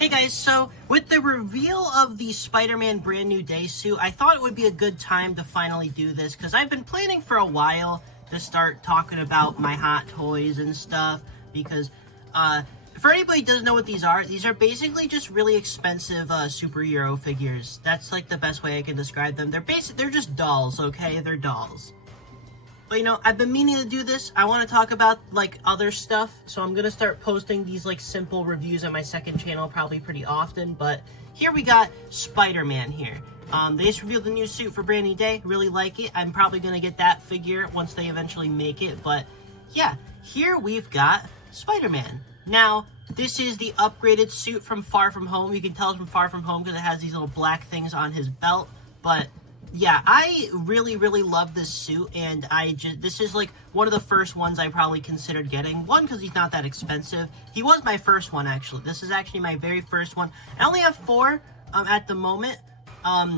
Hey guys, so with the reveal of the Spider-Man Brand New Day suit, I thought it would be a good time to finally do this, because I've been planning for a while to start talking about my hot toys and stuff, because, for anybody who doesn't know what these are basically just really expensive, superhero figures. That's, like, the best way I can describe them. They're just dolls, okay? They're dolls. But, you know, I've been meaning to do this. I want to talk about, like, other stuff. So I'm going to start posting these, like, simple reviews on my second channel probably pretty often. But here we got Spider-Man here. They just revealed the new suit for Brand New Day. Really like it. I'm probably going to get that figure once they eventually make it. But, yeah, here we've got Spider-Man. Now, this is the upgraded suit from Far From Home. You can tell it's from Far From Home because it has these little black things on his belt. But yeah, I really love this suit, and this is like one of the first ones I probably considered getting. One, because he's not that expensive. He was my first one, actually. This is actually my very first one. I only have 4 at the moment,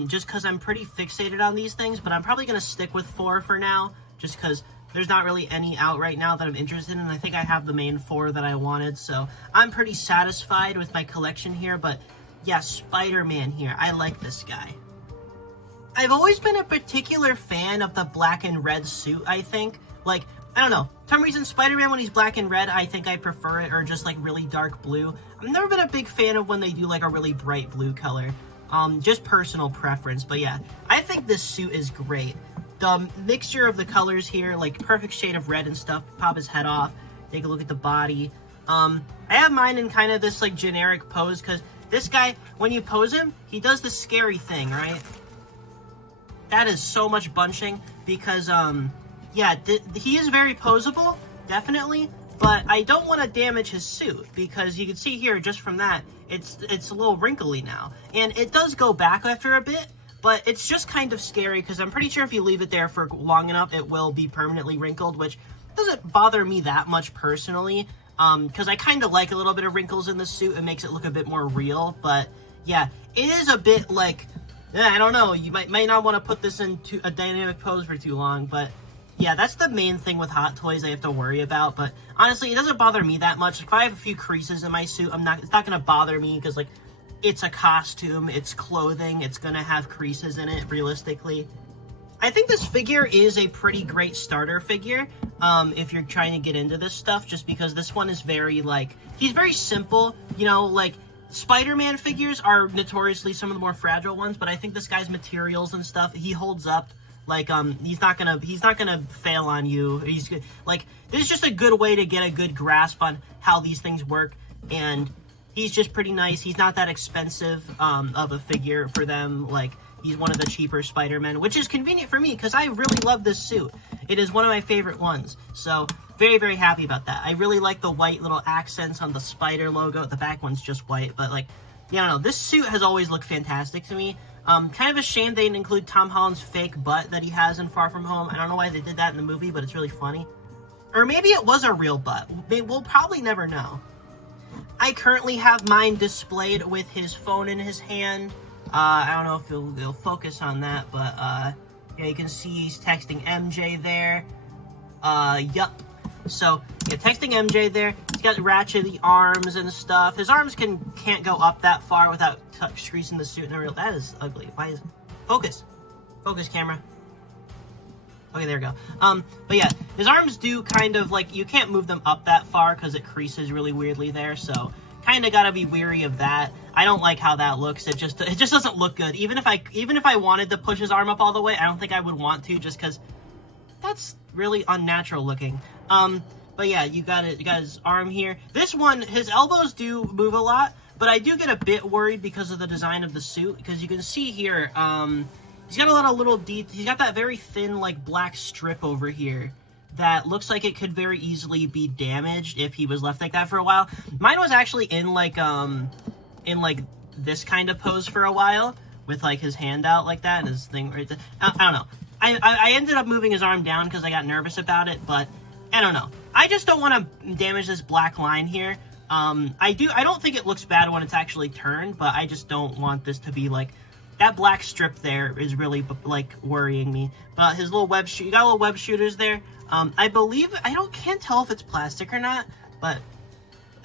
just because I'm pretty fixated on these things, but I'm probably going to stick with 4 for now, just because there's not really any out right now that I'm interested in. I think I have the main 4 that I wanted, so I'm pretty satisfied with my collection here. But yeah, Spider-Man here. I like this guy. I've always been a particular fan of the black and red suit, I think. Like, I don't know. For some reason, Spider-Man, when he's black and red, I think I prefer it, or just, like, really dark blue. I've never been a big fan of when they do, like, a really bright blue color. Just personal preference. But, yeah, I think this suit is great. The mixture of the colors here, like, perfect shade of red and stuff. Pop his head off. Take a look at the body. I have mine in kind of this, like, generic pose, because this guy, when you pose him, he does the scary thing, right? That is so much bunching, because, yeah, he is very poseable, definitely, but I don't want to damage his suit, because you can see here, just from that, it's a little wrinkly now, and it does go back after a bit, but it's just kind of scary, because I'm pretty sure if you leave it there for long enough, it will be permanently wrinkled, which doesn't bother me that much personally, because I kind of like a little bit of wrinkles in the suit. It makes it look a bit more real, but yeah, it is a bit like, I don't know, you might not want to put this into a dynamic pose for too long, but yeah, that's the main thing with hot toys I have to worry about. But honestly, it doesn't bother me that much. If I have a few creases in my suit, it's not going to bother me, because, like, it's a costume, it's clothing, it's going to have creases in it, realistically. I think this figure is a pretty great starter figure, if you're trying to get into this stuff, just because this one is very, like, he's very simple, you know, like, Spider-Man figures are notoriously some of the more fragile ones, but I think this guy's materials and stuff, he holds up. Like, he's not gonna fail on you. He's good. Like, this is just a good way to get a good grasp on how these things work, and he's just pretty nice. He's not that expensive, of a figure for them. Like, he's one of the cheaper Spider-Men, which is convenient for me, because I really love this suit. It is one of my favorite ones, so very happy about that. I really like the white little accents on the spider logo. The back one's just white, but, like, yeah, I don't know. This suit has always looked fantastic to me. Kind of a shame they didn't include Tom Holland's fake butt that he has in Far From Home. I don't know why they did that in the movie, but it's really funny. Or maybe it was a real butt. We'll probably never know. I currently have mine displayed with his phone in his hand. I don't know if it'll focus on that, but, yeah, you can see he's texting MJ there. Yup. So, yeah, texting MJ there. He's got ratchety arms and stuff. His arms can't go up that far without creasing the suit. That is ugly. Why is it? Focus. Focus, camera. Okay, there we go. But yeah, his arms do kind of, like, you can't move them up that far because it creases really weirdly there, so kind of gotta be weary of that. I don't like how that looks. It just doesn't look good. Even if I wanted to push his arm up all the way, I don't think I would want to, just because that's really unnatural looking. But yeah, you got his arm here. This one, his elbows do move a lot, but I do get a bit worried because of the design of the suit, because you can see here, he's got a lot of little he's got that very thin, like, black strip over here that looks like it could very easily be damaged if he was left like that for a while. Mine was actually in this kind of pose for a while, with, like, his hand out like that and his thing right there. I don't know. I ended up moving his arm down because I got nervous about it, but I don't know. I just don't want to damage this black line here. I don't think it looks bad when it's actually turned, but I just don't want this to be, like, that black strip there is really, like, worrying me. But his little you got little web shooters there. I believe, can't tell if it's plastic or not, but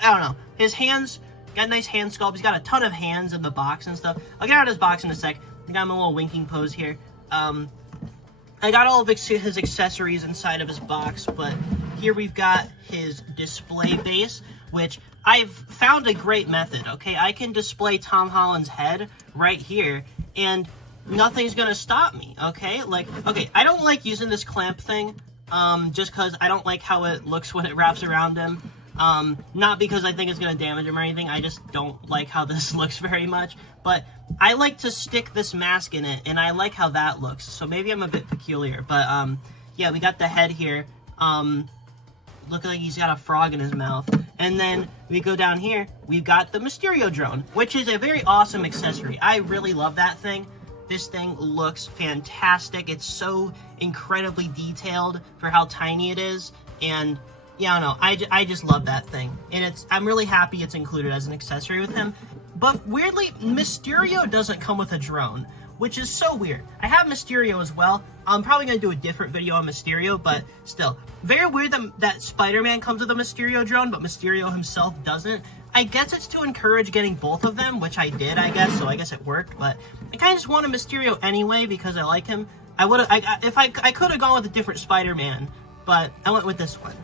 I don't know. His hands Got a nice hand sculpt. He's got a ton of hands in the box and stuff. I'll get out of his box in a sec. I got him a little winking pose here. I got all of his accessories inside of his box, but here we've got his display base, which I've found a great method, okay? I can display Tom Holland's head right here, and nothing's gonna stop me, okay? Like, okay, I don't like using this clamp thing, just because I don't like how it looks when it wraps around him. Not because I think it's gonna damage him or anything, I just don't like how this looks very much. But I like to stick this mask in it, and I like how that looks. So maybe I'm a bit peculiar, but yeah, we got the head here. Looking like he's got a frog in his mouth. And then we go down here, we've got the Mysterio drone, which is a very awesome accessory. I really love that thing. This thing looks fantastic. It's so incredibly detailed for how tiny it is. And yeah, I don't know. I just love that thing. And I'm really happy it's included as an accessory with him. But weirdly, Mysterio doesn't come with a drone, which is so weird. I have Mysterio as well. I'm probably going to do a different video on Mysterio, but still. Very weird that Spider-Man comes with a Mysterio drone, but Mysterio himself doesn't. I guess it's to encourage getting both of them, which I did, I guess, so I guess it worked. But I kind of just wanted Mysterio anyway because I like him. I could have gone with a different Spider-Man, but I went with this one.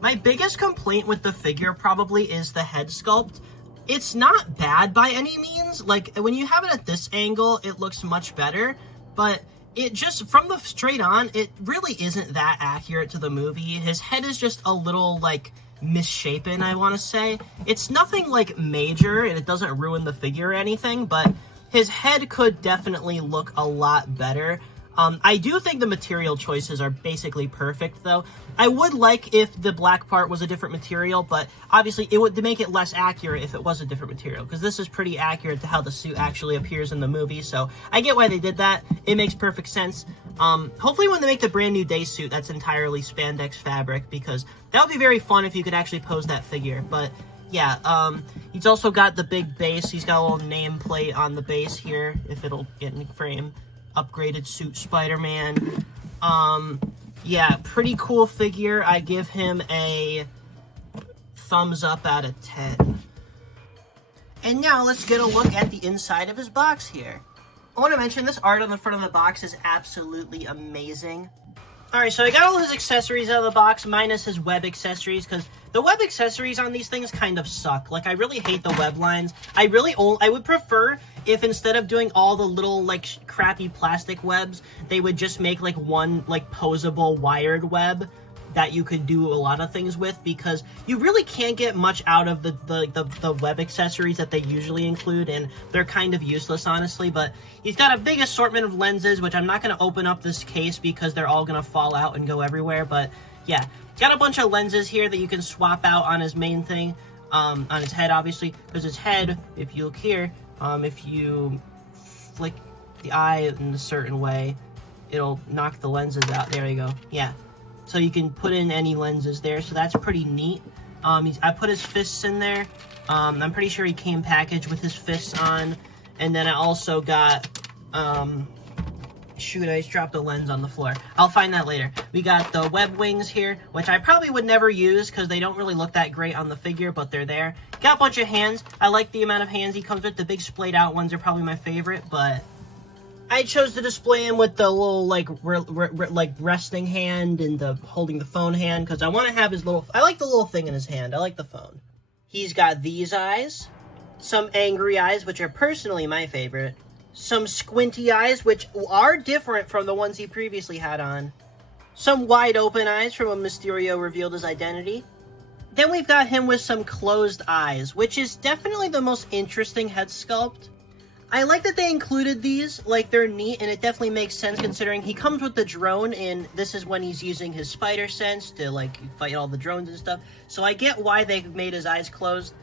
My biggest complaint with the figure probably is the head sculpt. It's not bad by any means. Like, when you have it at this angle, it looks much better. But it just, from the straight on, it really isn't that accurate to the movie. His head is just a little, like, misshapen, I want to say. It's nothing, like, major, and it doesn't ruin the figure or anything, but his head could definitely look a lot better. I do think the material choices are basically perfect, though. I would like if the black part was a different material, but obviously it would make it less accurate if it was a different material, because this is pretty accurate to how the suit actually appears in the movie, so I get why they did that. It makes perfect sense. Hopefully when they make the brand new day suit, that's entirely spandex fabric, because that would be very fun if you could actually pose that figure, but yeah, he's also got the big base. He's got a little nameplate on the base here, if it'll get in frame. Upgraded suit Spider-Man. Yeah, pretty cool figure. I give him a thumbs up out of 10. And now let's get a look at the inside of his box here. I want to mention this art on the front of the box is absolutely amazing. Alright, so I got all his accessories out of the box, minus his web accessories, because the web accessories on these things kind of suck. Like, I really hate the web lines. I would prefer if instead of doing all the little, like, crappy plastic webs, they would just make, like, one, like, posable wired web that you could do a lot of things with, because you really can't get much out of the web accessories that they usually include, and they're kind of useless, honestly. But he's got a big assortment of lenses, which I'm not going to open up this case because they're all going to fall out and go everywhere, but yeah. Got a bunch of lenses here that you can swap out on his main thing, on his head, obviously, because his head, if you look here, if you flick the eye in a certain way, it'll knock the lenses out. There you go. Yeah. So you can put in any lenses there, so that's pretty neat. I put his fists in there. I'm pretty sure he came packaged with his fists on. And then I also got, shoot, I just dropped a lens on the floor. I'll find that later. We got the web wings here, which I probably would never use because they don't really look that great on the figure, but they're there. Got a bunch of hands. I like the amount of hands he comes with. The big splayed out ones are probably my favorite, but I chose to display him with the little, like, resting hand and the holding the phone hand, because I want to have his little, I like the little thing in his hand. I like the phone. He's got these eyes, some angry eyes, which are personally my favorite, some squinty eyes, which are different from the ones he previously had on, some wide open eyes from when Mysterio revealed his identity. Then we've got him with some closed eyes, which is definitely the most interesting head sculpt. I like that they included these, like, they're neat, and it definitely makes sense considering he comes with the drone, and this is when he's using his spider sense to, like, fight all the drones and stuff. So I get why they made his eyes closed.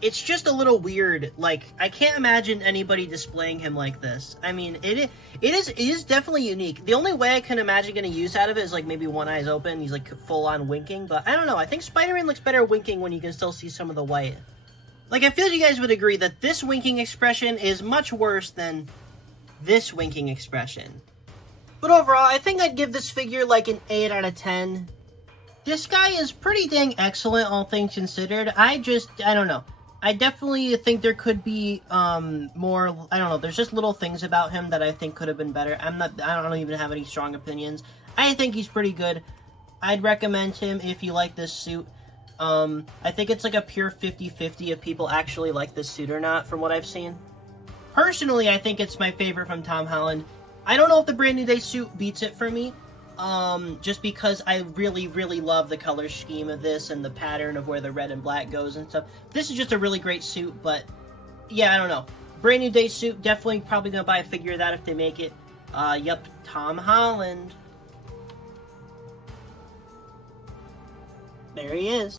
It's just a little weird. Like, I can't imagine anybody displaying him like this. I mean, it is definitely unique. The only way I can imagine getting use out of it is, like, maybe one eye's open, he's, like, full-on winking, but I don't know. I think Spider-Man looks better winking when you can still see some of the white. Like, I feel you guys would agree that this winking expression is much worse than this winking expression. But overall, I think I'd give this figure, like, an 8 out of 10. This guy is pretty dang excellent, all things considered. I don't know. I definitely think there could be more. I don't know. There's just little things about him that I think could have been better. I don't even have any strong opinions. I think he's pretty good. I'd recommend him if you like this suit. I think it's like a pure 50-50 if people actually like this suit or not, from what I've seen. Personally, I think it's my favorite from Tom Holland. I don't know if the Brand New Day suit beats it for me. Just because I really, really love the color scheme of this and the pattern of where the red and black goes and stuff. This is just a really great suit, but yeah, I don't know. Brand New Day suit, definitely probably gonna buy a figure of that if they make it. Yep, Tom Holland. There he is.